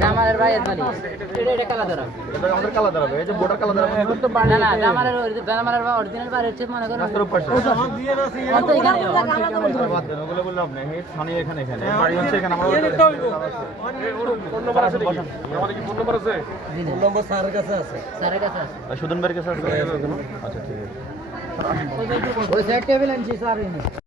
জামালের ভাই এত নেই এটা কালা ধরা এটা আমাদের কালা ধরাবে এই যে বোর্ডার কালা ধরাবে এখন তো না না জামালের অরিজিনাল বার হচ্ছে মনে করেন রাস্তার উপর সব দিয়ে আছে কত এখানে বাদ দেন ওগুলো বললাম না এই স্থানে এখানে বাড়ি হচ্ছে এখানে আমার ফোন নাম্বার আছে নাকি আমাদের কি ফোন নাম্বার আছে ফোন নম্বর স্যারের কাছে আছে সুদন ভাইয়ের কাছে আছে আচ্ছা ঠিক আছে ওই সাইড টেবিল আনছি স্যার